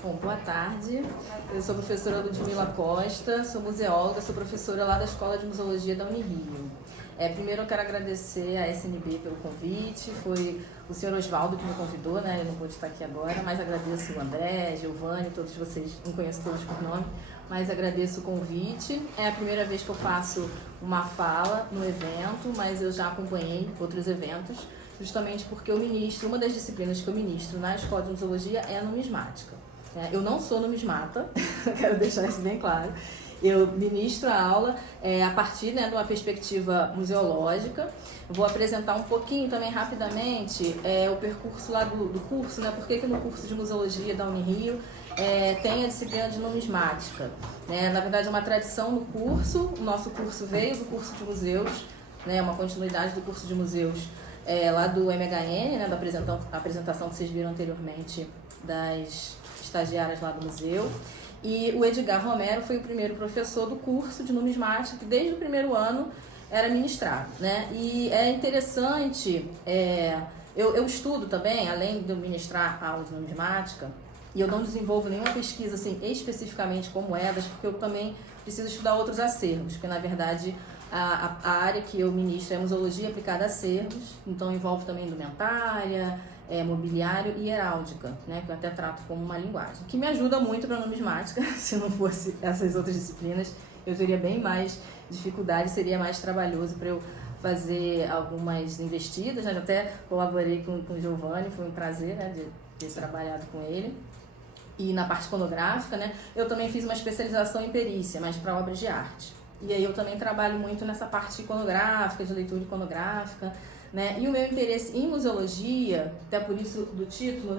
Bom, boa tarde. Eu sou a professora Ludmila Costa, sou museóloga, sou professora lá da Escola de Museologia da Unirio. Primeiro eu quero agradecer à SNB pelo convite, foi o senhor Osvaldo que me convidou, né? Eu não pude estar aqui agora, mas agradeço o André, Giovanni, todos vocês, não conheço todos por nome, mas agradeço o convite. É a primeira vez que eu faço uma fala no evento, mas eu já acompanhei outros eventos, justamente porque eu ministro, uma das disciplinas que eu ministro na Escola de Museologia é a numismática. Eu não sou numismata, quero deixar isso bem claro. Eu ministro a aula a partir de uma perspectiva museológica. Vou apresentar um pouquinho também rapidamente o percurso lá do curso, né? Por que no curso de museologia da Unirio tem a disciplina de numismática. Na verdade é uma tradição no curso, o nosso curso veio do curso de museus, uma continuidade do curso de museus lá do MHN, da apresentação que vocês viram anteriormente das estagiárias lá do museu. E o Edgar Romero foi o primeiro professor do curso de numismática, que desde o primeiro ano era ministrado, E é interessante, eu estudo também, além de eu ministrar aulas de numismática, e eu não desenvolvo nenhuma pesquisa assim, especificamente com moedas, porque eu também preciso estudar outros acervos, porque na verdade a área que eu ministro é museologia aplicada a acervos, então envolve também indumentária, mobiliário e heráldica, que eu até trato como uma linguagem, que me ajuda muito para a numismática. Se não fosse essas outras disciplinas, eu teria bem mais dificuldade, seria mais trabalhoso para eu fazer algumas investidas, Até colaborei com o Giovanni, foi um prazer de ter trabalhado com ele. E na parte iconográfica, eu também fiz uma especialização em perícia, mas para obras de arte. E aí eu também trabalho muito nessa parte iconográfica, de leitura iconográfica, E o meu interesse em museologia, até por isso do título,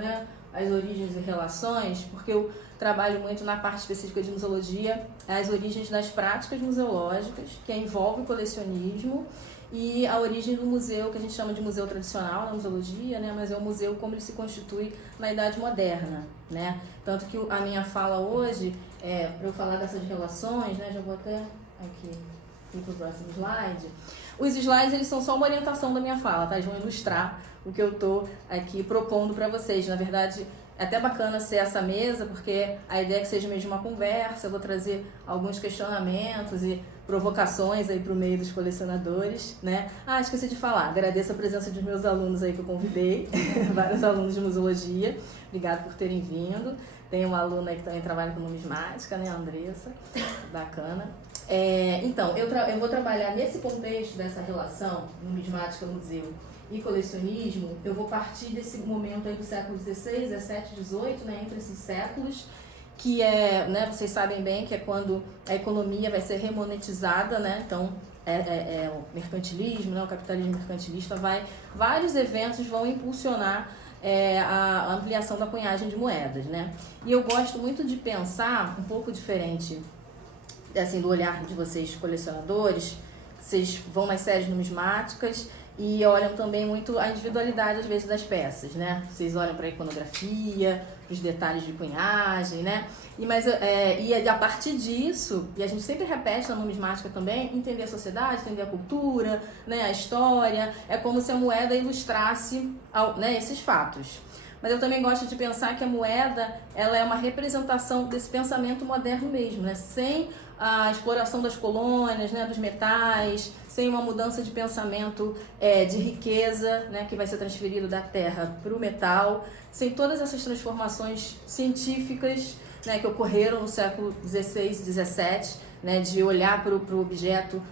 as origens e relações, porque eu trabalho muito na parte específica de museologia, as origens das práticas museológicas, que envolve o colecionismo, e a origem do museu, que a gente chama de museu tradicional na museologia, mas é um museu como ele se constitui na Idade Moderna, Tanto que a minha fala hoje, para eu falar dessas relações, já vou até aqui ir para o próximo slide. Os slides, eles são só uma orientação da minha fala, Eles vão ilustrar o que eu estou aqui propondo para vocês. Na verdade, é até bacana ser essa mesa, porque a ideia é que seja mesmo uma conversa. Eu vou trazer alguns questionamentos e provocações aí para o meio dos colecionadores, esqueci de falar, agradeço a presença dos meus alunos aí que eu convidei, vários alunos de museologia, obrigado por terem vindo. Tem uma aluna aí que também trabalha com numismática, a Andressa, bacana. Então, eu vou trabalhar nesse contexto dessa relação numismática, museu e colecionismo. Eu vou partir desse momento aí do século XVI, XVII, XVIII, entre esses séculos, que vocês sabem bem que é quando a economia vai ser remonetizada, Então, o mercantilismo, o capitalismo mercantilista vários eventos vão impulsionar a ampliação da cunhagem de moedas, E eu gosto muito de pensar um pouco diferente assim, do olhar de vocês colecionadores. Vocês vão nas séries numismáticas e olham também muito a individualidade às vezes das peças, Vocês olham para a iconografia, para os detalhes de cunhagem, E a partir disso, e a gente sempre repete na numismática também, entender a sociedade, entender a cultura, a história, é como se a moeda ilustrasse esses fatos. Mas eu também gosto de pensar que a moeda, ela é uma representação desse pensamento moderno mesmo, sem a exploração das colônias, dos metais, sem uma mudança de pensamento de riqueza, que vai ser transferido da terra para o metal, sem todas essas transformações científicas, que ocorreram no século XVI e XVII, de olhar para o objeto,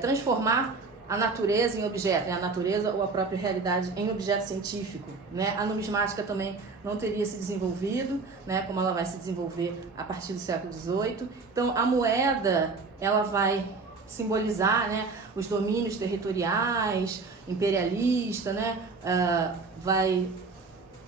transformar a natureza em objeto, a natureza ou a própria realidade em objeto científico, A numismática também não teria se desenvolvido, como ela vai se desenvolver a partir do século XVIII. Então, a moeda, ela vai simbolizar, os domínios territoriais, imperialista, vai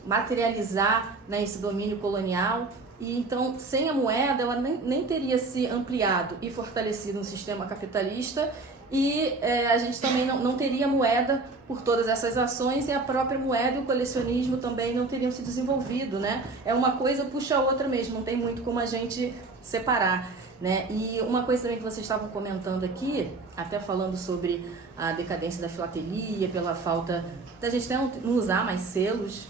materializar, esse domínio colonial. E então, sem a moeda, ela nem teria se ampliado e fortalecido no sistema capitalista. E a gente também não teria moeda por todas essas ações, e a própria moeda e o colecionismo também não teriam se desenvolvido, É uma coisa puxa a outra mesmo, não tem muito como a gente separar, E uma coisa também que vocês estavam comentando aqui, até falando sobre a decadência da filatelia, pela falta da gente não usar mais selos,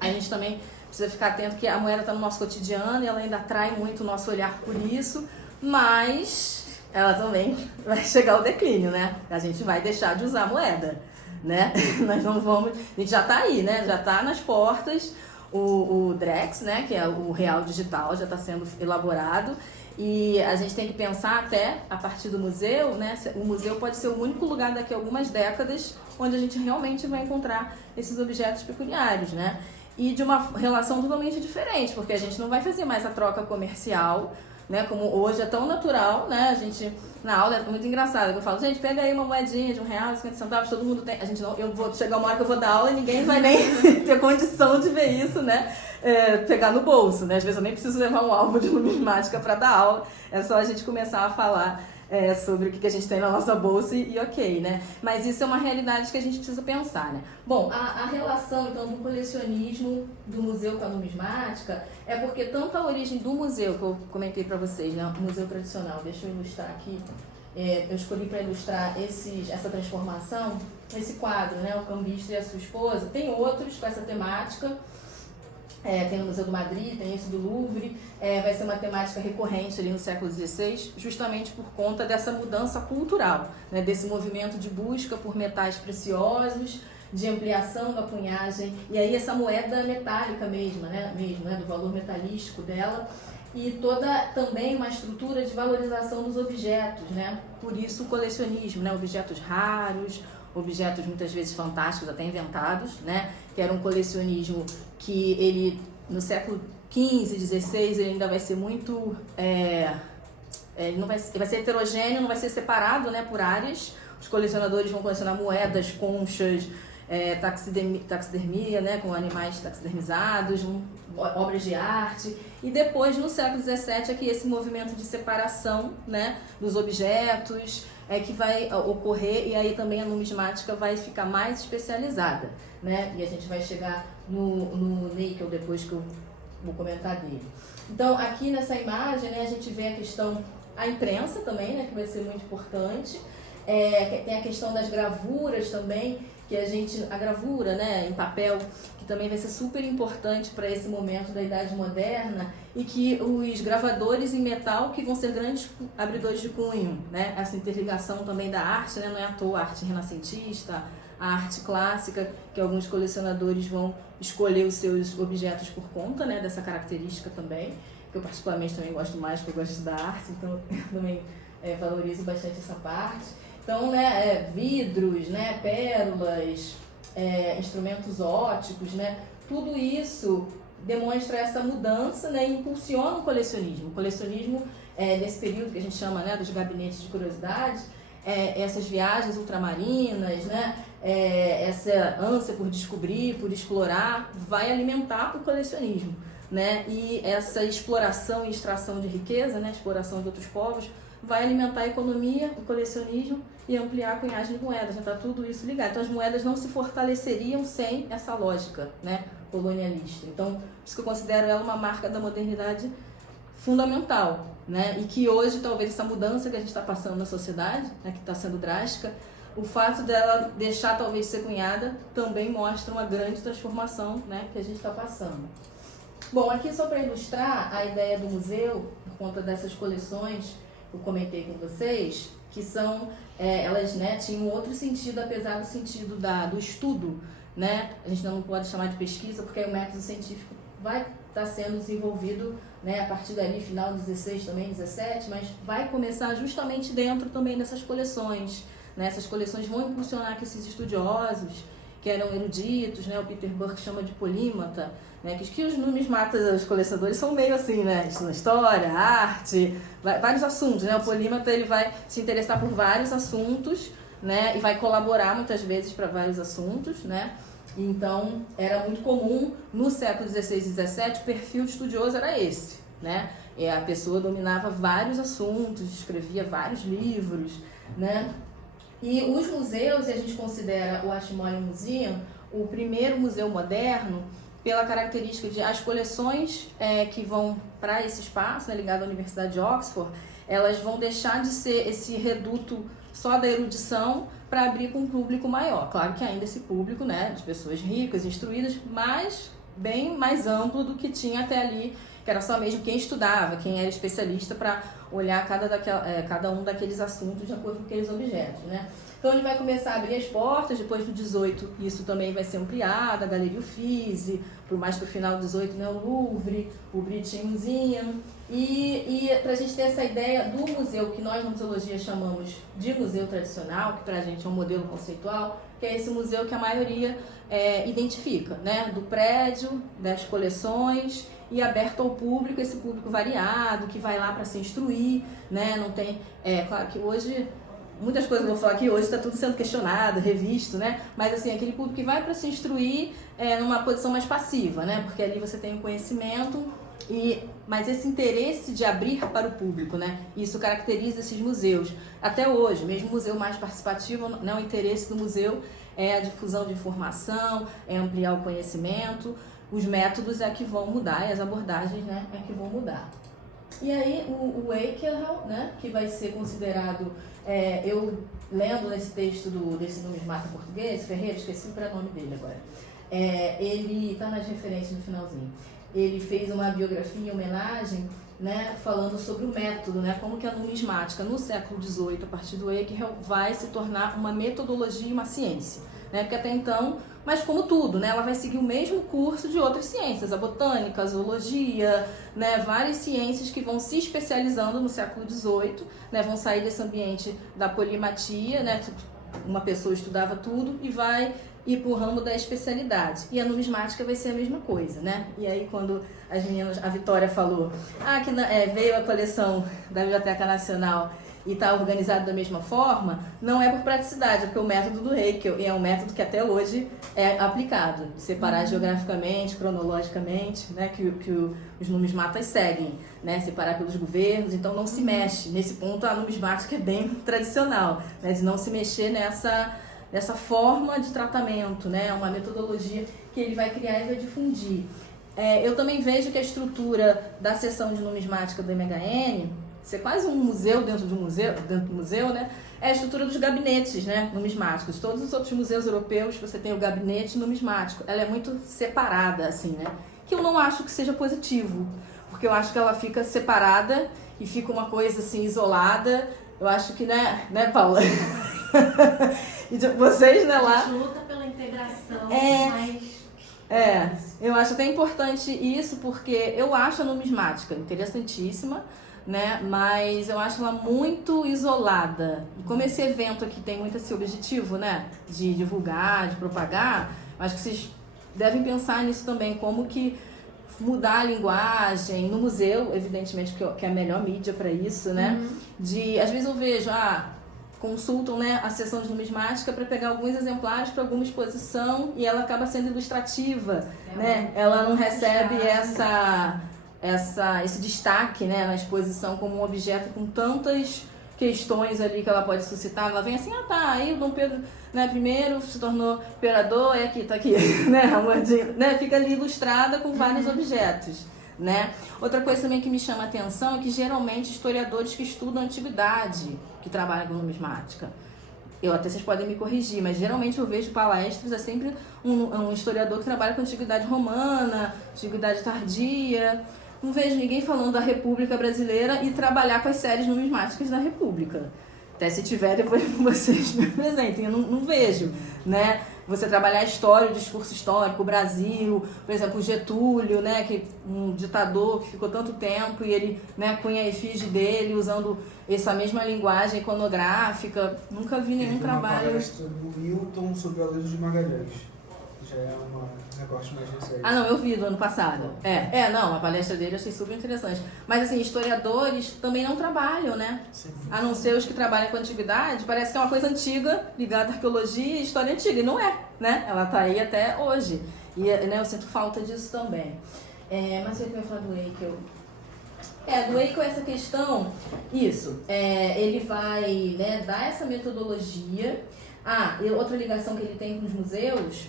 A gente também precisa ficar atento que a moeda está no nosso cotidiano e ela ainda atrai muito o nosso olhar por isso, mas ela também vai chegar ao declínio, né? A gente vai deixar de usar a moeda, né? Nós não vamos... A gente já está aí, né? Já está nas portas o Drex, né? Que é o real digital, já está sendo elaborado. E a gente tem que pensar até a partir do museu, né? O museu pode ser o único lugar daqui a algumas décadas onde a gente realmente vai encontrar esses objetos peculiares, né? E de uma relação totalmente diferente, porque a gente não vai fazer mais a troca comercial, né? Como hoje é tão natural, né? A gente, na aula é muito engraçado, eu falo, gente, pega aí uma moedinha de R$1,50, todo mundo tem, a gente não, eu vou chegar uma hora que eu vou dar aula e ninguém vai nem ter condição de ver isso, né? Pegar no bolso, né? Às vezes eu nem preciso levar um álbum de numismática para dar aula, é só a gente começar a falar sobre o que a gente tem na nossa bolsa e ok, né? Mas isso é uma realidade que a gente precisa pensar, né? Bom, a relação, então, do colecionismo do museu com a numismática é porque tanto a origem do museu, que eu comentei para vocês, né? O museu tradicional, deixa eu ilustrar aqui, eu escolhi para ilustrar essa transformação, esse quadro, né? O cambista e a sua esposa. Tem outros com essa temática, tem no Museu do Madrid, tem esse do Louvre, vai ser uma temática recorrente ali no século XVI, justamente por conta dessa mudança cultural, né, desse movimento de busca por metais preciosos, de ampliação da cunhagem, e aí essa moeda metálica mesmo, né, do valor metalístico dela, e toda também uma estrutura de valorização dos objetos, né, por isso o colecionismo, né, objetos raros, objetos muitas vezes fantásticos, até inventados, né? Que era um colecionismo que ele, no século XV, XVI, ele ainda vai ser muito... ele vai ser heterogêneo, não vai ser separado, né, por áreas. Os colecionadores vão colecionar moedas, conchas, taxidermia, né, com animais taxidermizados, obras de arte. E depois, no século XVII, é que esse movimento de separação, né, dos objetos que vai ocorrer, e aí também a numismática vai ficar mais especializada, né? E a gente vai chegar no Nickel depois que eu vou comentar dele. Então, aqui nessa imagem, né, a gente vê a questão, a imprensa também, né, que vai ser muito importante. Tem a questão das gravuras também, que a gravura, né, em papel, que também vai ser super importante para esse momento da Idade Moderna, e que os gravadores em metal que vão ser grandes abridores de cunho, né, essa interligação também da arte, né, não é à toa a arte renascentista, a arte clássica, que alguns colecionadores vão escolher os seus objetos por conta, né, dessa característica também, que eu particularmente também gosto mais, porque eu gosto da arte, então eu também valorizo bastante essa parte. Então, né, vidros, né, pérolas, instrumentos óticos, né, tudo isso demonstra essa mudança, né, e impulsiona o colecionismo. O colecionismo, nesse período que a gente chama, né, dos gabinetes de curiosidades, essas viagens ultramarinas, né, essa ânsia por descobrir, por explorar, vai alimentar o colecionismo, né, e essa exploração e extração de riqueza, né, exploração de outros povos, vai alimentar a economia, o colecionismo e ampliar a cunhagem de moedas. Já está tudo isso ligado. Então as moedas não se fortaleceriam sem essa lógica, né, colonialista. Então, por isso que eu considero ela uma marca da modernidade fundamental, né, e que hoje talvez essa mudança que a gente está passando na sociedade, né, que está sendo drástica, o fato dela deixar talvez ser cunhada também mostra uma grande transformação, né, que a gente está passando. Bom, aqui só para ilustrar a ideia do museu, por conta dessas coleções eu comentei com vocês, que são, elas, né, tinham outro sentido, apesar do sentido do estudo, né? A gente não pode chamar de pesquisa, porque aí o método científico vai estar sendo desenvolvido, né, a partir dali, final do 16 também, 17, mas vai começar justamente dentro também dessas coleções, né? Essas coleções vão impulsionar que esses estudiosos, que eram eruditos, né, o Peter Burke chama de polímata, né, que os numismatas, os colecionadores são meio assim, né, estudam história, arte, vários assuntos, né, o polímata ele vai se interessar por vários assuntos, né, e vai colaborar muitas vezes para vários assuntos, né, então era muito comum no século XVI e XVII, o perfil de estudioso era esse, né, a pessoa dominava vários assuntos, escrevia vários livros, né. E os museus, e a gente considera o Ashmolean Museum o primeiro museu moderno pela característica de as coleções que vão para esse espaço, né, ligado à Universidade de Oxford, elas vão deixar de ser esse reduto só da erudição para abrir para um público maior. Claro que ainda esse público, né, de pessoas ricas, instruídas, mas bem mais amplo do que tinha até ali, que era só mesmo quem estudava, quem era especialista para olhar cada um daqueles assuntos de acordo com aqueles objetos, né? Então ele vai começar a abrir as portas, depois do 18 isso também vai ser ampliado, a Galeria Uffizi, por mais que o final do 18, né, o Louvre, o British Museum. E para a gente ter essa ideia do museu, que nós na museologia chamamos de museu tradicional, que para a gente é um modelo conceitual, que é esse museu que a maioria identifica, né? Do prédio, das coleções e aberto ao público, esse público variado, que vai lá para se instruir, né? Não tem, claro que hoje, muitas coisas que eu vou falar aqui hoje está tudo sendo questionado, revisto, né? Mas assim, aquele público que vai para se instruir numa posição mais passiva, né? Porque ali você tem o conhecimento, mas esse interesse de abrir para o público, né? Isso caracteriza esses museus. Até hoje, mesmo o museu mais participativo, né? O interesse do museu é a difusão de informação, é ampliar o conhecimento, os métodos é que vão mudar e as abordagens, né, é que vão mudar. E aí o Eichelhaus, né, que vai ser considerado, eu lendo nesse texto desse numismata português, Ferreira, esqueci o prenome dele agora, ele está nas referências no finalzinho, ele fez uma biografia em homenagem, né, falando sobre o método, né, como que a numismática no século XVIII, a partir do Eichelhaus, vai se tornar uma metodologia e uma ciência, né, porque até então, mas como tudo, né, ela vai seguir o mesmo curso de outras ciências, a botânica, a zoologia, né, várias ciências que vão se especializando no século XVIII, né, vão sair desse ambiente da polimatia, né, uma pessoa estudava tudo e vai ir para o ramo da especialidade. E a numismática vai ser a mesma coisa, né? E aí quando as meninas, a Vitória falou, que veio a coleção da Biblioteca Nacional e está organizado da mesma forma, não é por praticidade, é porque o método do Haeckel é um método que até hoje é aplicado, de separar geograficamente, cronologicamente, né, que os numismatas seguem, né, separar pelos governos, então não se mexe. Nesse ponto a numismática é bem tradicional, né, de não se mexer nessa forma de tratamento, né, uma metodologia que ele vai criar e vai difundir. Eu também vejo que a estrutura da seção de numismática do MHN, ser quase um museu dentro do museu, né? É a estrutura dos gabinetes, né, numismáticos. Todos os outros museus europeus, você tem o gabinete numismático. Ela é muito separada, assim, né? Que eu não acho que seja positivo, porque eu acho que ela fica separada e fica uma coisa, assim, isolada. Eu acho que, né Paula? E vocês, né, lá... A gente luta pela integração, eu acho até importante isso, porque eu acho a numismática interessantíssima, né? Mas eu acho ela muito isolada. E como esse evento aqui tem muito esse objetivo, né, de divulgar, de propagar, acho que vocês devem pensar nisso também, como que mudar a linguagem no museu, evidentemente que é a melhor mídia para isso, né? Às vezes eu vejo, consultam, né, a seção de numismática para pegar alguns exemplares para alguma exposição e ela acaba sendo ilustrativa, né? Ela não recebe esse destaque, né, na exposição como um objeto com tantas questões ali que ela pode suscitar. Ela vem assim, aí o Dom Pedro, né, primeiro se tornou imperador, tá aqui, né, né, fica ali ilustrada com vários objetos, né. Outra coisa também que me chama a atenção é que geralmente historiadores que estudam a antiguidade, que trabalham com numismática, até vocês podem me corrigir, mas geralmente eu vejo palestras, é sempre um historiador que trabalha com antiguidade romana, antiguidade tardia. Não vejo ninguém falando da República Brasileira e trabalhar com as séries numismáticas da República. Até se tiver, depois vocês me apresentem. Eu não vejo, né? Você trabalhar a história, o discurso histórico, o Brasil, por exemplo, o Getúlio, né? Que um ditador que ficou tanto tempo e ele, né, cunha a efígie dele usando essa mesma linguagem iconográfica. Nunca vi nenhum trabalho. Uma palestra do Milton sobre a Luiz de Magalhães. Já é um negócio mais recente. Não, eu vi do ano passado. A palestra dele eu achei super interessante. Mas, assim, historiadores também não trabalham, né? Sim. A não ser os que trabalham com antiguidade, parece que é uma coisa antiga, ligada à arqueologia e história antiga. E não é, né? Ela tá aí até hoje. E, né, eu sinto falta disso também. Mas eu ia falar do Haeckel. Do Haeckel essa questão, ele vai, né, dar essa metodologia. E outra ligação que ele tem com os museus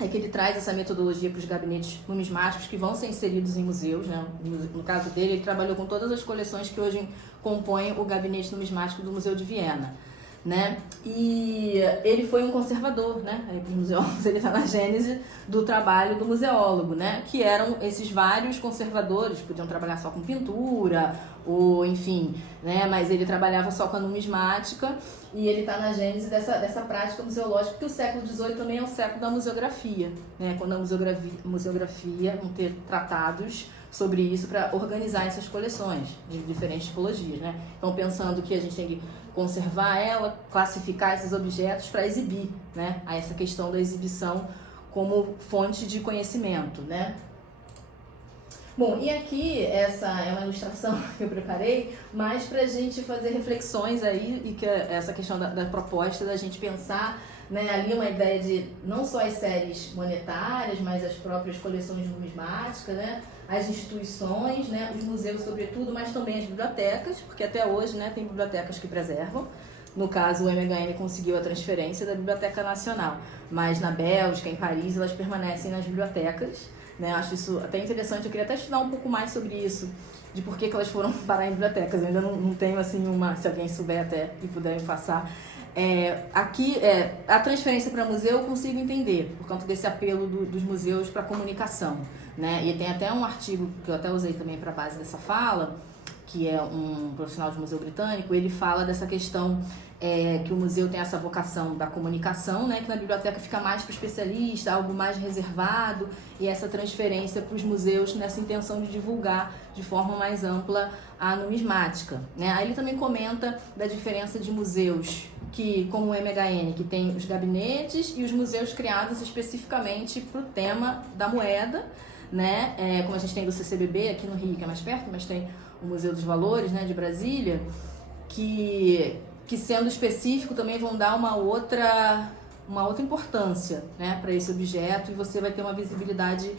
é que ele traz essa metodologia para os gabinetes numismáticos que vão ser inseridos em museus, né? No caso dele, ele trabalhou com todas as coleções que hoje compõem o gabinete numismático do Museu de Viena. né? E ele foi um conservador, né? Aí, para os museólogos, ele está na gênese do trabalho do museólogo, né? Que eram esses vários conservadores, podiam trabalhar só com pintura, ou enfim, né? Mas ele trabalhava só com a numismática, e ele está na gênese dessa prática museológica, porque o século XVIII também é o século da museografia, né? Quando a museografia vão ter tratados sobre isso para organizar essas coleções de diferentes tipologias, né? Então, pensando que a gente tem que conservar ela, classificar esses objetos para exibir, né? A essa questão da exibição como fonte de conhecimento, né? Bom, e aqui essa é uma ilustração que eu preparei, mais para a gente fazer reflexões aí, e que essa questão da proposta da gente pensar, né, ali uma ideia de não só as séries monetárias, mas as próprias coleções numismáticas, né, as instituições, né, os museus sobretudo, mas também as bibliotecas, porque até hoje, né, tem bibliotecas que preservam. No caso, o MHN conseguiu a transferência da Biblioteca Nacional, mas na Bélgica, em Paris, elas permanecem nas bibliotecas, né? Acho isso até interessante, eu queria até estudar um pouco mais sobre isso, de por que elas foram parar em bibliotecas. Eu ainda não tenho assim se alguém souber até e puder me passar. Aqui, a transferência para museu eu consigo entender, por conta desse apelo dos museus para a comunicação, né? E tem até um artigo que eu até usei também para a base dessa fala, que é um profissional de museu britânico. Ele fala dessa questão que o museu tem essa vocação da comunicação, né, que na biblioteca fica mais para o especialista, algo mais reservado, e essa transferência para os museus nessa intenção de divulgar de forma mais ampla a numismática, né? Aí ele também comenta da diferença de museus, que, como o MHN, que tem os gabinetes, e os museus criados especificamente para o tema da moeda, né? Como a gente tem do CCBB aqui no Rio, que é mais perto, mas tem o Museu dos Valores, né, de Brasília, que sendo específico também vão dar uma outra importância, né, para esse objeto, e você vai ter uma visibilidade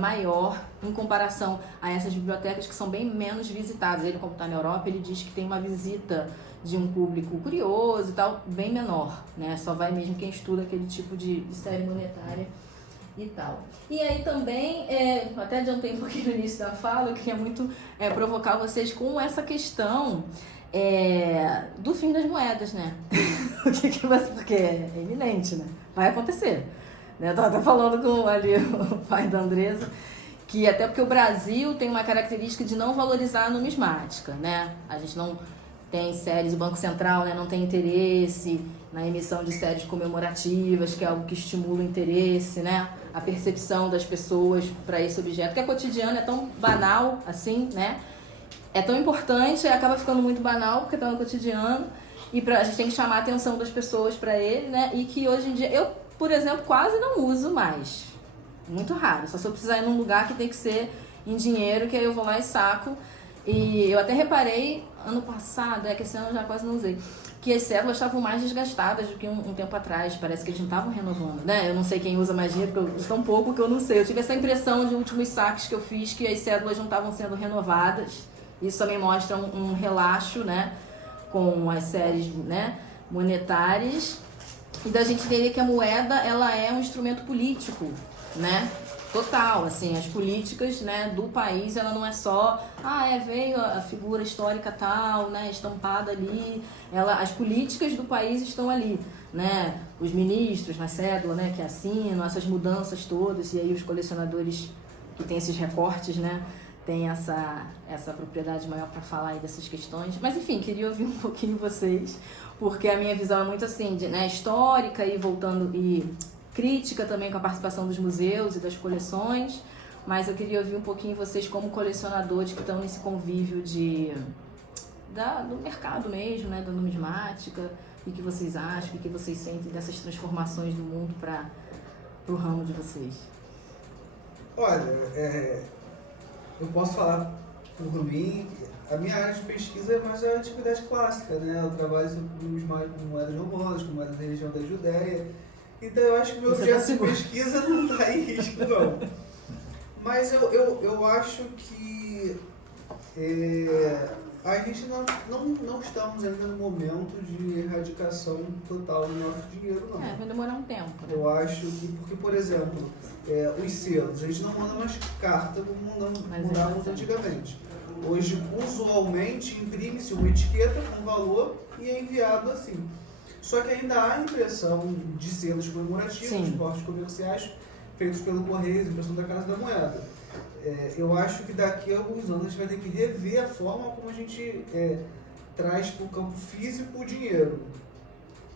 maior em comparação a essas bibliotecas que são bem menos visitadas. Ele, como está na Europa, ele diz que tem uma visita de um público curioso e tal, bem menor, né? Só vai mesmo quem estuda aquele tipo de série monetária e tal. E aí também, até adiantei um pouquinho no início da fala, eu queria muito provocar vocês com essa questão do fim das moedas, né? Porque é iminente, né? Vai acontecer. Né? Eu estava até falando com ali o pai da Andresa, que até porque o Brasil tem uma característica de não valorizar a numismática, né? A gente não tem séries, o Banco Central, né, não tem interesse na emissão de séries comemorativas, que é algo que estimula o interesse, né? A percepção das pessoas para esse objeto, que é cotidiano, é tão banal assim, né? É tão importante, acaba ficando muito banal porque está no cotidiano, e a gente tem que chamar a atenção das pessoas para ele, né? E que hoje em dia, eu, por exemplo, quase não uso mais. Muito raro. Só se eu precisar ir num lugar que tem que ser em dinheiro, que aí eu vou lá e saco. E eu até reparei, ano passado, que esse ano eu já quase não usei, que as cédulas estavam mais desgastadas do que um tempo atrás. Parece que eles não estavam renovando, né? Eu não sei quem usa mais dinheiro, porque eu uso tão pouco que eu não sei. Eu tive essa impressão de últimos saques que eu fiz, que as cédulas não estavam sendo renovadas. Isso também mostra um relaxo, né, com as séries, né, monetárias. E da gente entender que a moeda, ela é um instrumento político, né? Total, assim, as políticas, né, do país, ela não é só, veio a figura histórica tal, né, estampada ali, as políticas do país estão ali, né, os ministros na cédula, né, que assinam, essas mudanças todas, e aí os colecionadores que têm esses recortes, né, têm essa propriedade maior para falar aí dessas questões. Mas, enfim, queria ouvir um pouquinho vocês, porque a minha visão é muito assim, né, histórica e voltando crítica também com a participação dos museus e das coleções, mas eu queria ouvir um pouquinho vocês como colecionadores que estão nesse convívio do mercado mesmo, né, da numismática, e que vocês acham, o que vocês sentem dessas transformações do mundo para o ramo de vocês. Olha, eu posso falar por mim, a minha área de pesquisa é mais a antiguidade clássica, né? Eu trabalho sobre moedas romanas, com moedas da região da Judéia. Então eu acho que meu objeto de pesquisa não está em risco, não. Mas eu acho que a gente não estamos ainda no momento de erradicação total do nosso dinheiro, não. Vai demorar um tempo. Né? Eu acho que, porque, por exemplo, os selos, a gente não manda mais carta como mandávamos antigamente. Hoje, usualmente, imprime-se uma etiqueta com valor e é enviado assim. Só que ainda há impressão de selos comemorativos, portos comerciais, feitos pelo Correio, impressão da Casa da Moeda. Eu acho que daqui a alguns anos a gente vai ter que rever a forma como a gente traz para o campo físico o dinheiro.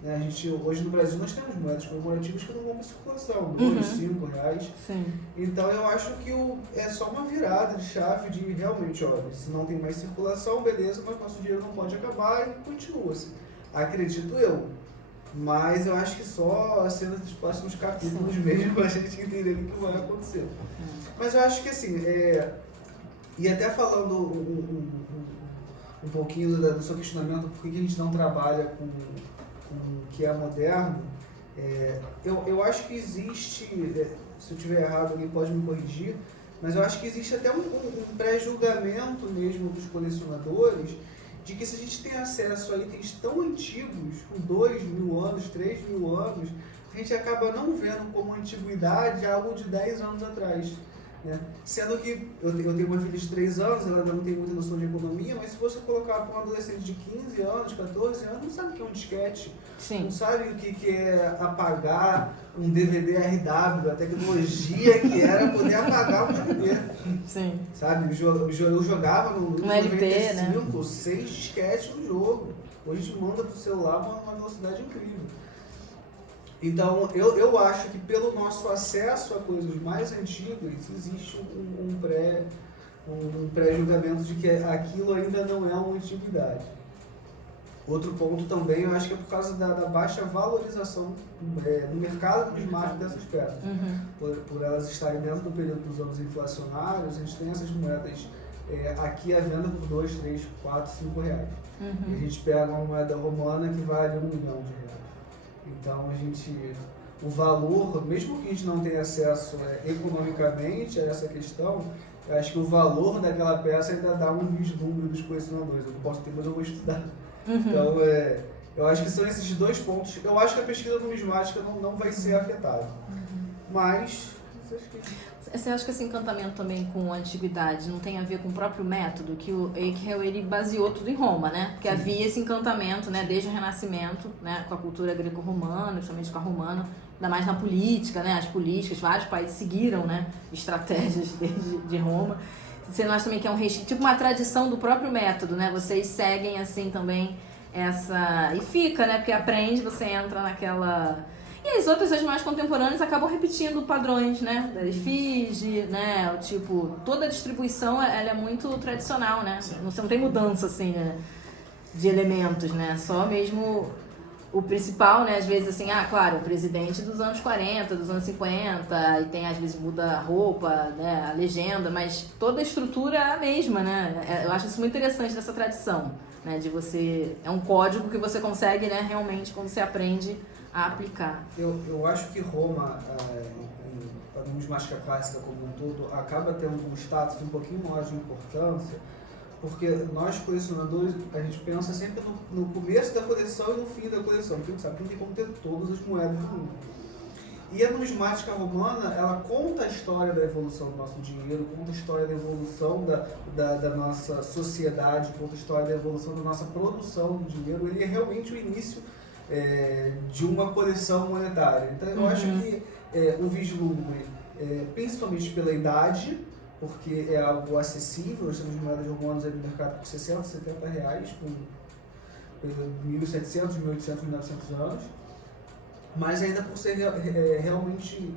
A gente, hoje no Brasil nós temos moedas comemorativas que não vão para circulação, 2, 5 reais. Sim. Então eu acho que é só uma virada de chave de realmente, olha, se não tem mais circulação, beleza, mas nosso dinheiro não pode acabar e continua-se. Acredito eu. Mas eu acho que só cenas dos próximos capítulos mesmo para a gente entender o que vai acontecer. Mas eu acho que assim, e até falando um pouquinho do seu questionamento, por que a gente não trabalha com o que é moderno, eu acho que existe, se eu estiver errado alguém pode me corrigir, mas eu acho que existe até um pré-julgamento mesmo dos colecionadores de que se a gente tem acesso a itens tão antigos, com 2.000 anos, 3.000 anos, a gente acaba não vendo como antiguidade algo de 10 anos atrás. Né? Sendo que eu tenho uma filha de 3 anos, ela ainda não tem muita noção de economia, mas se você colocar para um adolescente de 15 anos, 14 anos, não sabe o que é um disquete, não sabe o que é apagar um DVD RW, a tecnologia que era poder apagar um DVD. Sim. Sabe, eu jogava no LP, 95, né? 6 disquetes no jogo. Hoje a gente manda pro celular uma velocidade incrível. Então, eu acho que pelo nosso acesso a coisas mais antigas, existe um pré-julgamento de que aquilo ainda não é uma antiguidade. Outro ponto também, eu acho que é por causa da baixa valorização no mercado numismático dessas peças. Por elas estarem dentro do período dos anos inflacionários, a gente tem essas moedas aqui à venda por 2, 3, 4, 5 reais. E a gente pega uma moeda romana que vale 1 milhão de reais. Então o valor, mesmo que a gente não tenha acesso economicamente a essa questão, eu acho que o valor daquela peça ainda dá um vislumbre dos colecionadores. Eu não posso ter, mas eu vou estudar. Então eu acho que são esses 2 pontos. Eu acho que a pesquisa numismática não vai ser afetada. Mas você acha que esse encantamento também com a antiguidade não tem a ver com o próprio método? Que o Eichel, ele baseou tudo em Roma, né? Porque havia esse encantamento, né? Desde o Renascimento, né? Com a cultura greco-romana, principalmente com a romana, ainda mais na política, né? As políticas, vários países seguiram, né? Estratégias de Roma. Você não acha também que é um resquício, tipo uma tradição do próprio método, né? Vocês seguem, assim, também essa... E fica, né? Porque aprende, você entra naquela... E as outras, as mais contemporâneas, acabam repetindo padrões, né? Da efígie, né? Tipo, toda a distribuição, ela é muito tradicional, né? Você não tem mudança, assim, né? De elementos, né? Só mesmo o principal, né? Às vezes, assim, claro, o presidente dos anos 40, dos anos 50, e tem, às vezes, muda a roupa, né? A legenda, mas toda a estrutura é a mesma, né? Eu acho isso muito interessante dessa tradição, né? De você... É um código que você consegue, né? Realmente, quando você aprende a aplicar. Eu acho que Roma, a numismática clássica como um todo, acaba tendo um status um pouquinho maior de importância, porque nós colecionadores, a gente pensa sempre no começo da coleção e no fim da coleção, porque a gente sabe que não tem como ter todas as moedas do mundo. E a numismática romana, ela conta a história da evolução do nosso dinheiro, conta a história da evolução da nossa sociedade, conta a história da evolução da nossa produção do dinheiro. Ele é realmente o início de uma coleção monetária. Então eu acho que o vislumbre, principalmente pela idade, porque é algo acessível, nós temos moedas romanas aí no mercado por 60, 70 reais, com 1.700, 1.800, 1.900 anos, mas ainda por ser realmente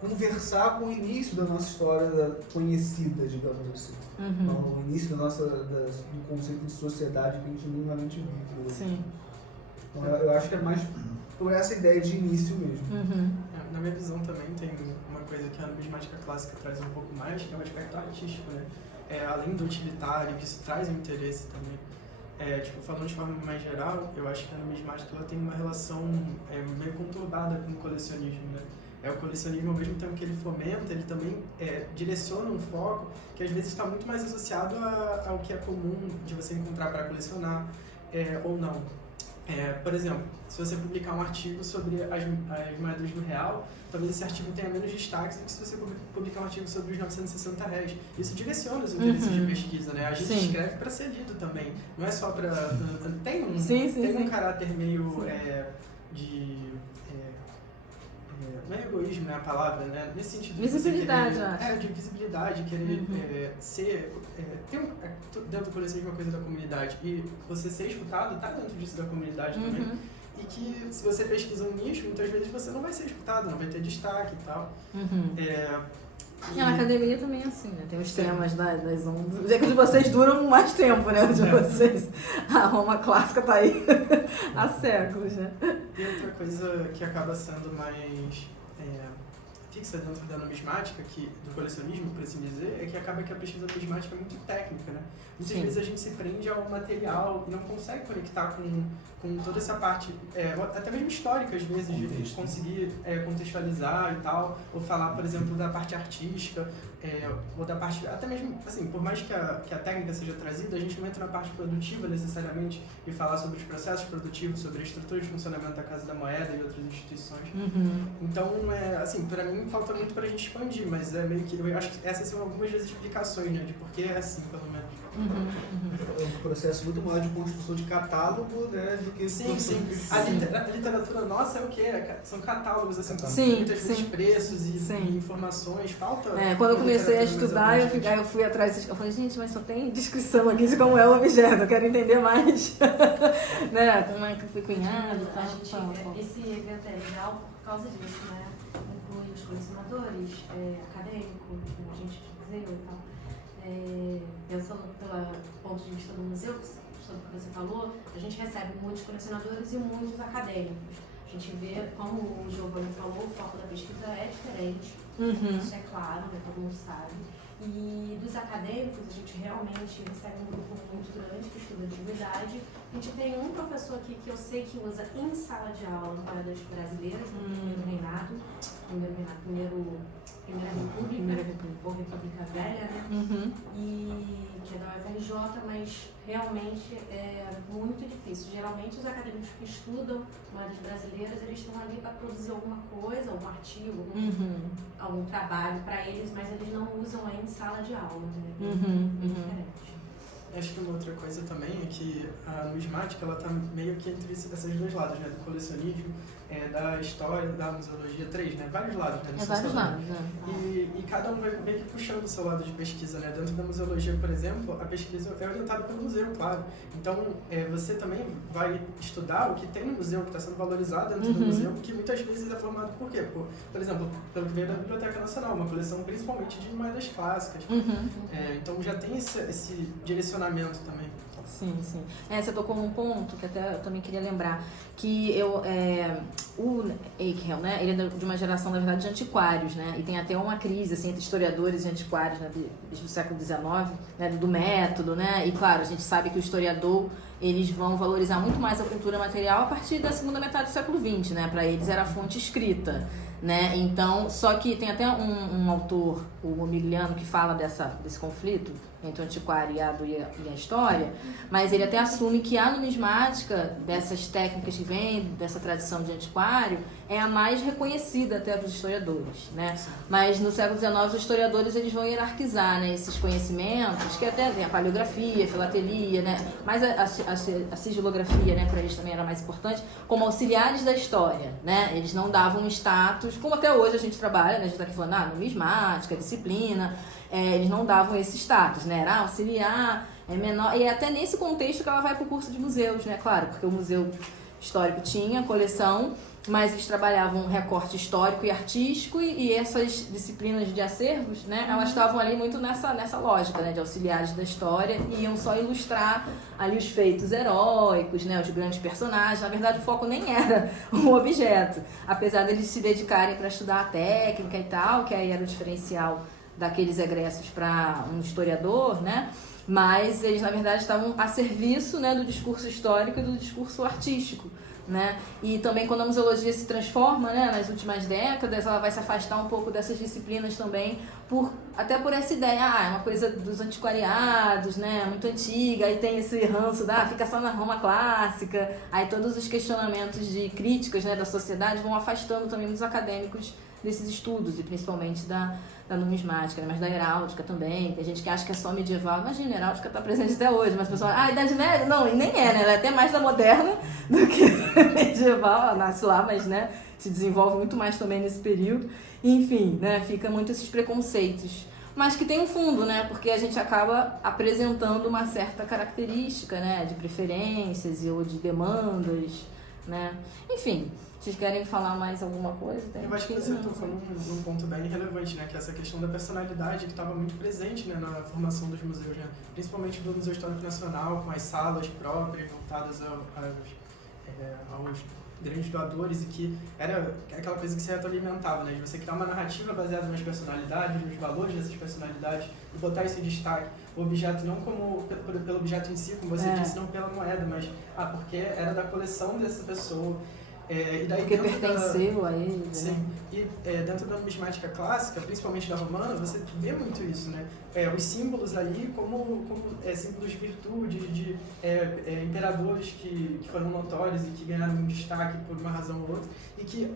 conversar com o início da nossa história conhecida, digamos assim. O início do conceito de sociedade que a gente minimamente vive. Sim. Então, eu acho que é mais por essa ideia de início mesmo. Na minha visão também tem uma coisa que a numismática clássica traz um pouco mais, que é o aspecto artístico, né? Além do utilitário, que isso traz um interesse também. Falando de forma mais geral, eu acho que a numismática ela tem uma relação meio conturbada com o colecionismo, né? O colecionismo, ao mesmo tempo que ele fomenta, ele também direciona um foco que às vezes está muito mais associado ao que é comum de você encontrar para colecionar ou não. Por exemplo, se você publicar um artigo sobre as moedas do real, talvez esse artigo tenha menos destaque do que se você publicar um artigo sobre os 960 réis. Isso direciona os interesses de pesquisa, né? A gente escreve para ser lido também, não é só para... Tem um caráter meio não é egoísmo, é a palavra, né? Nesse sentido de visibilidade, de visibilidade, querer ser... dentro do colecionismo uma coisa da comunidade. E você ser escutado está dentro disso da comunidade também. E que se você pesquisa um nicho, muitas vezes você não vai ser escutado, não vai ter destaque e tal. E na academia também é assim, né? Tem os temas das ondas. É que os de vocês duram mais tempo, né? Os de vocês. A Roma clássica tá aí há séculos, né? E outra coisa que acaba sendo mais fixa dentro da numismática, do colecionismo, por assim dizer, é que acaba que a pesquisa numismática é muito técnica, né? Muitas vezes a gente se prende ao material e não consegue conectar com toda essa parte, até mesmo histórica, às vezes, de conseguir contextualizar e tal, ou falar, por exemplo, da parte artística, ou da parte, até mesmo, assim, por mais que a técnica seja trazida, a gente não entra na parte produtiva necessariamente e falar sobre os processos produtivos, sobre a estrutura de funcionamento da Casa da Moeda e outras instituições. Então, assim, para mim falta muito pra gente expandir, mas é meio que, eu acho que essas são algumas das explicações, né, de por que é assim, pelo menos. É um processo muito maior de construção de catálogo, né, do que... Sim. A literatura nossa é o quê? São catálogos, assim, com muitas vezes preços e informações, falta... Quando eu comecei a estudar, eu fui atrás, eu falei, gente, mas só tem descrição aqui de como é o objeto, eu quero entender mais, né, como é que foi cunhado e tal. Esse evento é legal por causa disso, né, inclui os colecionadores, acadêmicos, como a gente dizer e tal. Pensando pelo ponto de vista do museu, sobre o que você falou, a gente recebe muitos colecionadores e muitos acadêmicos. A gente vê, como o Giovanni falou, o foco da pesquisa é diferente, isso é claro, né, todo mundo sabe. E dos acadêmicos, a gente realmente recebe um grupo muito grande que estuda antiguidade. A gente tem um professor aqui que eu sei que usa em sala de aula moedas brasileiras, no Primeira República, ou República Velha, né? E que é da UFRJ, mas realmente é muito difícil. Geralmente os acadêmicos que estudam moedas brasileiras, eles estão ali para produzir alguma coisa, algum artigo, algum trabalho para eles, mas eles não usam em sala de aula, né? Bem diferente. Acho que uma outra coisa também é que a numismática, ela tá meio que entre esses dois lados, né? Do colecionismo, da história, da museologia, né? Vários lados, né? Vários lados, né? E cada um vai meio que puxando o seu lado de pesquisa, né? Dentro da museologia, por exemplo, a pesquisa é orientada pelo museu, claro. Então, você também vai estudar o que tem no museu, que está sendo valorizado dentro do museu, que muitas vezes é formado por quê? Por exemplo, pelo que veio da Biblioteca Nacional, uma coleção principalmente de moedas clássicas. Então, já tem esse direcionamento também. Sim. Você tocou num ponto que até eu também queria lembrar, que o Eichel, né, ele é de uma geração, na verdade, de antiquários, né, e tem até uma crise, assim, entre historiadores e antiquários, né, desde o século XIX, né, do método, né, e claro, a gente sabe que o historiador, eles vão valorizar muito mais a cultura material a partir da segunda metade do século XX, né, para eles era a fonte escrita, né, então, só que tem até um autor, o Momigliano, que fala desse conflito entre o antiquariado e a história, mas ele até assume que a numismática, dessas técnicas que vem, dessa tradição de antiquário, é a mais reconhecida até dos historiadores, né? Mas no século XIX os historiadores eles vão hierarquizar, né, esses conhecimentos, que até tem a paleografia, a filatelia, né, mas a sigilografia, né, para eles também era mais importante, como auxiliares da história, né? Eles não davam status, como até hoje a gente trabalha, né, a gente está aqui falando, numismática, disciplina, eles não davam esse status, né? Era auxiliar, menor, e é até nesse contexto que ela vai para o curso de museus, né? Claro, porque o museu histórico tinha coleção, mas eles trabalhavam um recorte histórico e artístico e essas disciplinas de acervos, né? Elas estavam ali muito nessa lógica, né? De auxiliares da história e iam só ilustrar ali os feitos heróicos, né? Os grandes personagens. Na verdade, o foco nem era o objeto, apesar deles se dedicarem para estudar a técnica e tal, que aí era o diferencial daqueles egressos para um historiador, né? Mas eles, na verdade, estavam a serviço, né, do discurso histórico e do discurso artístico, né? E também quando a museologia se transforma, né, nas últimas décadas, ela vai se afastar um pouco dessas disciplinas também até por essa ideia, é uma coisa dos antiquariados, né, muito antiga, aí tem esse ranço fica só na Roma clássica, aí todos os questionamentos de críticas, né, da sociedade vão afastando também muitos acadêmicos desses estudos, e principalmente da numismática, né, mas da heráldica também. Tem gente que acha que é só medieval. Imagina, a heráldica está presente até hoje, mas o pessoal, Idade Média? Não, e nem é, né? Ela é até mais da moderna do que medieval, ela nasce lá, mas, né, se desenvolve muito mais também nesse período. Enfim, né, fica muito esses preconceitos. Mas que tem um fundo, né, porque a gente acaba apresentando uma certa característica, né, de preferências ou de demandas, né. Enfim, vocês querem falar mais alguma coisa? Eu acho que você tocou num ponto bem relevante, né? Que é essa questão da personalidade que estava muito presente, né, na formação dos museus, né? Principalmente do Museu Histórico Nacional, com as salas próprias voltadas aos grandes doadores, e que era aquela coisa que se retroalimentava, né? De você criar uma narrativa baseada nas personalidades, nos valores dessas personalidades, e botar isso em destaque. O objeto não como pelo objeto em si, como você disse, não pela moeda, mas porque era da coleção dessa pessoa. E daí porque pertenceu a ele. Sim. Né? E dentro da numismática clássica, principalmente da romana, você vê muito isso, né? Os símbolos ali como símbolos de virtude, de imperadores que foram notórios e que ganharam um destaque por uma razão ou outra, e que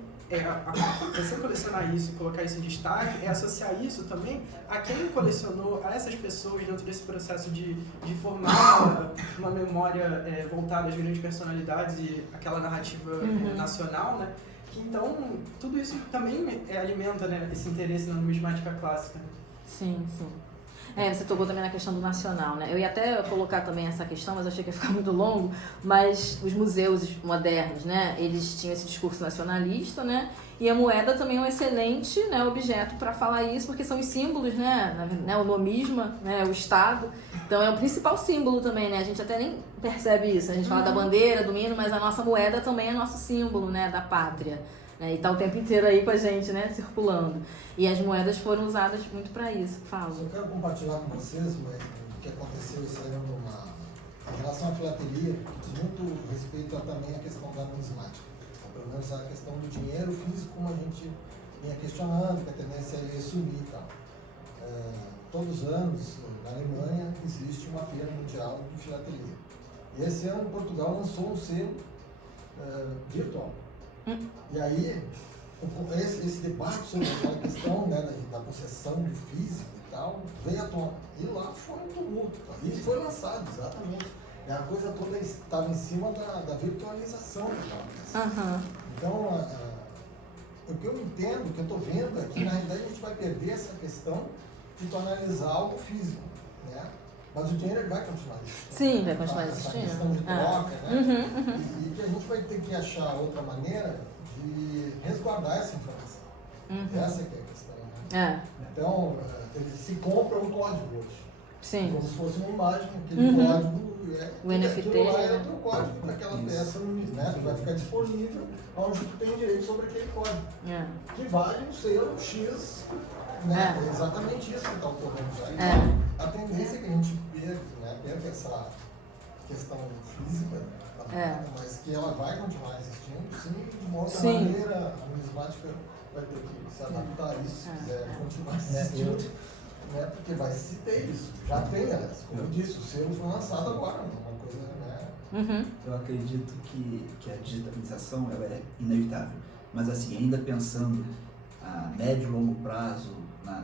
você colecionar isso, colocar isso em destaque, associar isso também a quem colecionou, a essas pessoas dentro desse processo de formar uma memória voltada às grandes personalidades e aquela narrativa nacional, né? Que, então, tudo isso também alimenta, né, esse interesse na numismática clássica. Sim, sim. Você tocou também na questão do nacional, né? Eu ia até colocar também essa questão, mas achei que ia ficar muito longo. Mas os museus modernos, né? Eles tinham esse discurso nacionalista, né? E a moeda também é um excelente, né, objeto para falar isso, porque são os símbolos, né? O nomisma, né? O Estado. Então é o principal símbolo também, né? A gente até nem percebe isso. A gente fala da bandeira, do hino, mas a nossa moeda também é nosso símbolo, né? Da pátria. Né? E tá o tempo inteiro aí com a gente, né? Circulando. E as moedas foram usadas muito para isso. Fala. Eu quero compartilhar com vocês o que aconteceu esse ano em relação à filatelia, que diz muito respeito também à questão da numismática. Pelo menos a questão do dinheiro físico, como a gente vinha questionando, que a tendência é sumir e tal. Todos os anos, na Alemanha, existe uma feira mundial de filatelia. E esse ano, Portugal lançou um selo virtual. E aí, esse debate sobre aquela questão, né, da possessão do físico e tal, veio à tona. E lá foi um tumulto. E foi lançado, exatamente. E a coisa toda estava em cima da virtualização. Então, o que eu entendo, o que eu estou vendo é que, na realidade, a gente vai perder essa questão de tonalizar algo físico, né? Mas o dinheiro ele vai continuar existindo. Sim, vai continuar existindo. Essa questão de troca, né? E que a gente vai ter que achar outra maneira de resguardar essa informação. Essa que é a questão. Né? Então, se compra um código hoje. Sim. Como se fosse uma imagem, aquele código. O NFT. Aquilo lá é outro código daquela peça, né? Que vai ficar disponível onde tu tem direito sobre aquele código. Que vale um selo X. Né? É exatamente isso que está ocorrendo já. A tendência é que a gente perca essa questão física, mas que ela vai continuar existindo, sim, de uma outra maneira, a numismática vai ter que se adaptar a isso, se quiser continuar existindo, né? Porque vai se ter isso. Já tem, aliás, como eu disse, o selo foi lançado agora, uma coisa, né? Eu acredito que a digitalização ela é inevitável, mas assim, ainda pensando a médio e longo prazo,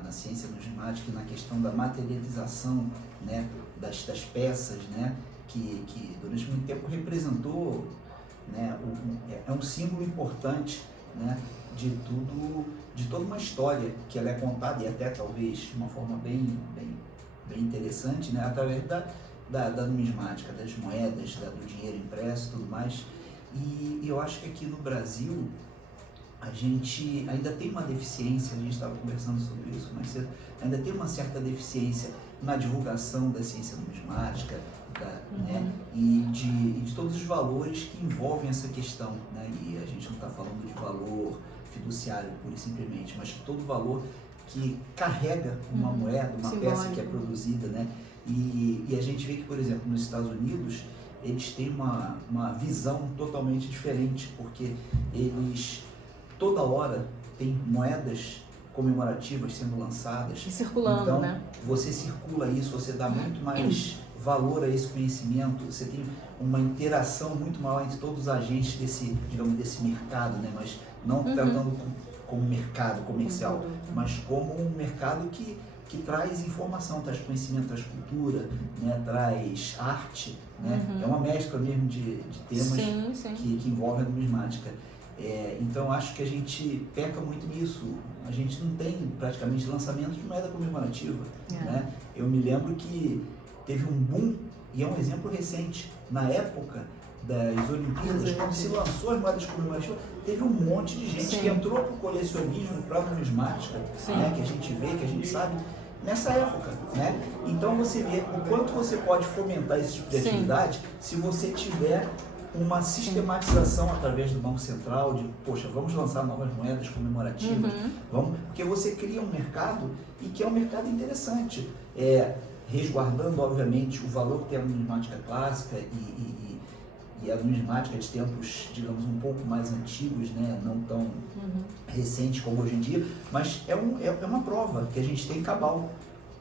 na ciência numismática e na questão da materialização, né, das peças, né, que durante muito tempo representou, né, é um símbolo importante, né, de toda uma história que ela é contada, e até talvez de uma forma bem interessante, né, através da numismática, das moedas, do dinheiro impresso e tudo mais. E eu acho que aqui no Brasil a gente ainda tem uma deficiência, a gente estava conversando sobre isso mais cedo, ainda tem uma certa deficiência na divulgação da ciência numismática, né, e de todos os valores que envolvem essa questão, né, e a gente não está falando de valor fiduciário pura e simplesmente, mas todo valor que carrega uma moeda, uma peça que é produzida, né, e a gente vê que, por exemplo, nos Estados Unidos, eles têm uma visão totalmente diferente, porque eles toda hora tem moedas comemorativas sendo lançadas. E circulando, então, né? Você circula isso, você dá muito mais valor a esse conhecimento, você tem uma interação muito maior entre todos os agentes desse, digamos, desse mercado, né? Mas não tratando como mercado comercial, mas como um mercado que traz informação, traz conhecimento, traz cultura, né? Traz arte, né? É uma mescla mesmo de temas que envolvem a numismática. Então acho que a gente peca muito nisso. A gente não tem praticamente lançamento de moeda comemorativa, né? Eu me lembro que teve um boom, e é um exemplo recente, na época das Olimpíadas, quando se lançou as moedas comemorativas, teve um monte de gente que entrou para o colecionismo, para a numismática, né? Que a gente vê, que a gente sabe, nessa época, né? Então você vê o quanto você pode fomentar esse tipo de atividade se você tiver uma sistematização através do Banco Central de, poxa, vamos lançar novas moedas comemorativas, porque você cria um mercado e que é um mercado interessante, resguardando, obviamente, o valor que tem a numismática clássica e a numismática de tempos, digamos, um pouco mais antigos, né? Não tão recentes como hoje em dia, mas é uma prova que a gente tem cabal.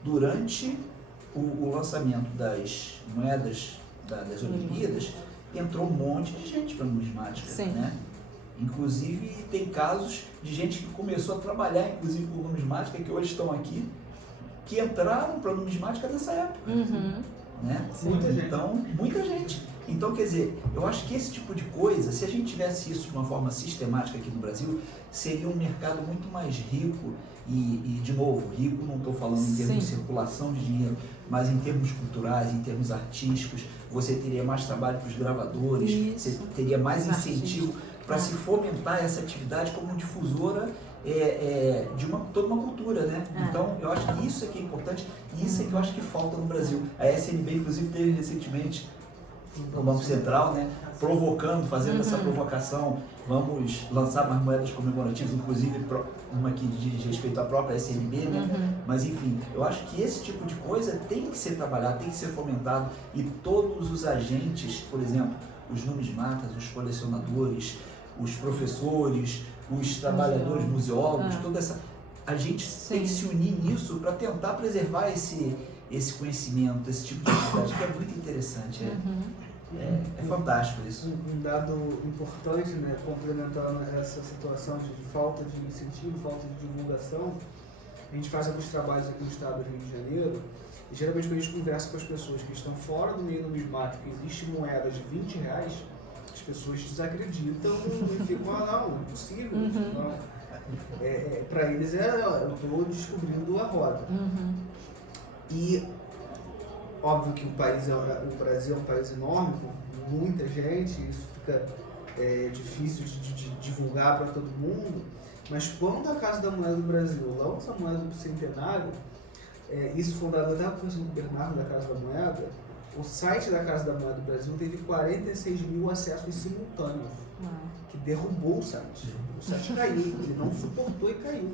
Durante o lançamento das moedas das Olimpíadas, entrou um monte de gente para a numismática, né? Inclusive tem casos de gente que começou a trabalhar, inclusive com numismática, que hoje estão aqui, que entraram para a numismática nessa época, né? Muita gente. Então, quer dizer, eu acho que esse tipo de coisa, se a gente tivesse isso de uma forma sistemática aqui no Brasil, seria um mercado muito mais rico e de novo, rico não estou falando em termos de circulação de dinheiro, mas em termos culturais, em termos artísticos, você teria mais trabalho para os gravadores, você teria mais incentivo para se fomentar essa atividade como difusora de toda uma cultura, né? Então, eu acho que isso é que é importante e isso é que eu acho que falta no Brasil. A SNB, inclusive, teve recentemente no Banco Central, né? Provocando, fazendo essa provocação, vamos lançar mais moedas comemorativas, inclusive uma que diz respeito à própria SNB, né? Mas enfim, eu acho que esse tipo de coisa tem que ser trabalhado, tem que ser fomentado e todos os agentes, por exemplo, os numismatas, os colecionadores, os professores, os trabalhadores, museólogos, toda essa... A gente tem que se unir nisso para tentar preservar esse conhecimento, esse tipo de atividade que é muito interessante. É fantástico isso. Um dado importante, né, complementando essa situação de falta de incentivo, falta de divulgação, a gente faz alguns trabalhos aqui no estado do Rio de Janeiro e geralmente quando a gente conversa com as pessoas que estão fora do meio numismático e existe moeda de R$20, as pessoas desacreditam e ficam, não, é impossível. Para eles eu estou descobrindo a roda. E óbvio que o Brasil é um país enorme, com muita gente, isso fica difícil de divulgar para todo mundo, mas quando a Casa da Moeda do Brasil lança a moeda do centenário, isso fundado até por Bernardo da Casa da Moeda, o site da Casa da Moeda do Brasil teve 46 mil acessos simultâneos, que derrubou o site. O site caiu, ele não suportou e caiu.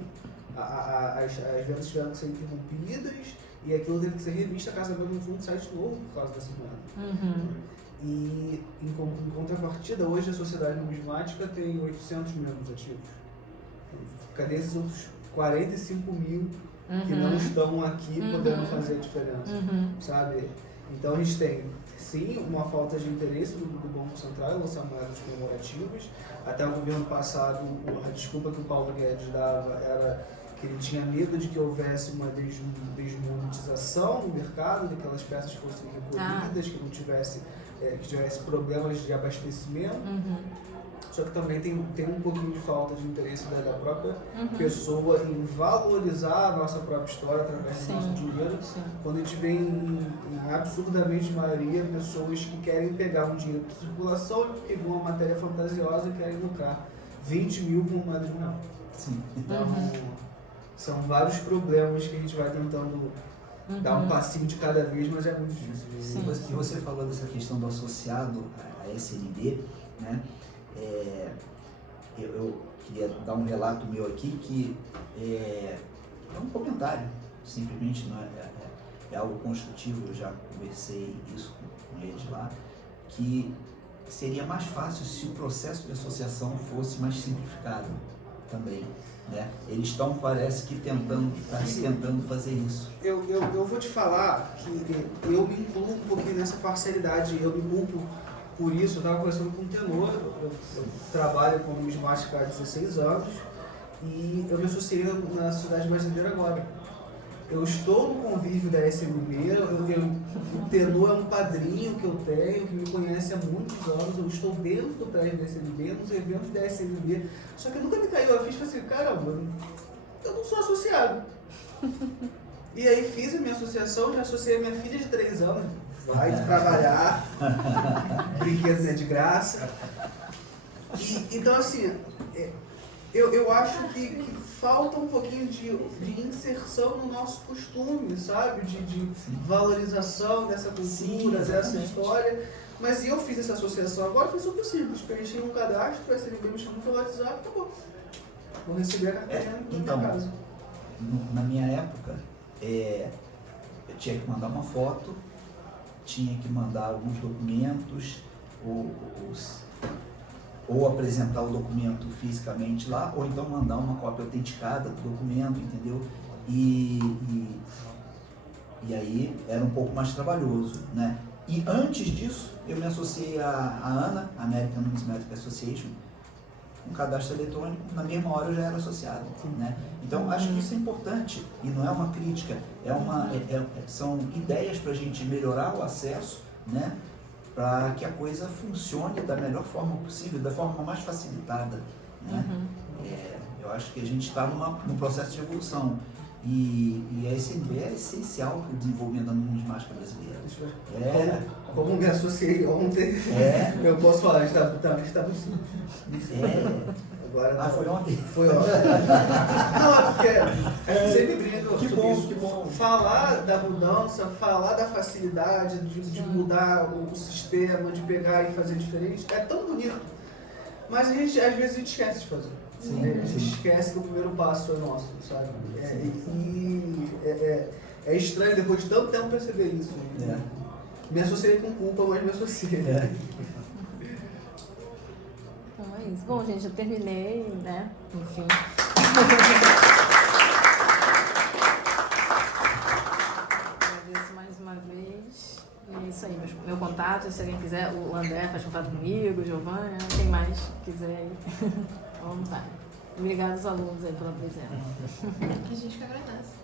As vendas tiveram que ser interrompidas e aquilo teve que ser revisto. A Casa da Moeda lançou um site novo por causa dessa moeda. E em contrapartida, hoje a Sociedade Numismática tem 800 membros ativos. Cadê esses outros 45 mil que não estão aqui podendo fazer a diferença, sabe? Então a gente tem, sim, uma falta de interesse do Banco Central em lançar moedas comemorativas. Até o governo passado, a desculpa que o Paulo Guedes dava era que ele tinha medo de que houvesse uma desmonetização no mercado, de que aquelas peças fossem recolhidas, que não tivesse, que tivesse problemas de abastecimento. Só que também tem um pouquinho de falta de interesse da própria pessoa em valorizar a nossa própria história através do nosso dinheiro. Quando a gente vê em absurdamente maioria pessoas que querem pegar um dinheiro de circulação e pegam uma matéria fantasiosa e querem lucrar 20 mil com moeda de real. Então, são vários problemas que a gente vai tentando dar um passinho de cada vez, mas é muito difícil. E você falou dessa questão do associado à SNB, né? Eu queria dar um relato meu aqui que é um comentário, simplesmente não é algo construtivo. Eu já conversei isso com eles lá, que seria mais fácil se o processo de associação fosse mais simplificado, também, né? Eles estão, parece que tentando fazer isso. Eu vou te falar que eu me incluo um pouquinho nessa parcialidade, eu me culpo por isso. Eu estava conversando com um tenor, eu trabalho com numismática há 16 anos e eu me associei na Sociedade Brasileira agora. Eu estou no convívio da SNB, o tenor é um padrinho que eu tenho, que me conhece há muitos anos, eu estou dentro do prédio da SNB, nos eventos da SNB, só que nunca me caiu a ficha, assim, caramba, eu não sou associado. E aí fiz a minha associação, já associei a minha filha de 3 anos, vai trabalhar, brinquedos é de graça. Então assim, eu acho que falta um pouquinho de inserção no nosso costume, sabe? De valorização dessa cultura, dessa história. Mas eu fiz essa associação agora, foi super simples. Preenchi um cadastro, a SNB me chamou pelo WhatsApp, acabou. Vou receber a carteirinha na minha casa. Na minha época, eu tinha que mandar uma foto, tinha que mandar alguns documentos, ou apresentar o documento fisicamente lá, ou então mandar uma cópia autenticada do documento, entendeu? E aí era um pouco mais trabalhoso, né? E antes disso, eu me associei à ANA, American Numismatic Association, um cadastro eletrônico, na mesma hora eu já era associado, né? Então, acho que isso é importante, e não é uma crítica, são ideias para a gente melhorar o acesso, né? Para que a coisa funcione da melhor forma possível, da forma mais facilitada, né? Eu acho que a gente está num processo de evolução e a SNB é essencial para o desenvolvimento da numismática brasileira. Como me associei ontem, eu posso falar, a gente está Agora foi ontem? Foi ontem. Não, é porque eu sempre brinco sobre isso. Que bom. Falar da mudança, falar da facilidade de mudar o sistema, de pegar e fazer diferente, é tão bonito. Mas às vezes a gente esquece de fazer. A gente esquece que o primeiro passo é nosso, sabe? É estranho depois de tanto tempo perceber isso. Me associei com culpa, mas me associei. Então é isso. Bom, gente, eu terminei, né? Enfim. Agradeço mais uma vez. E é isso aí, meu contato, se alguém quiser, o André faz contato comigo, o Giovanna, quem mais quiser aí. Vamos lá. Obrigada aos alunos aí pela presença. A gente que agradece.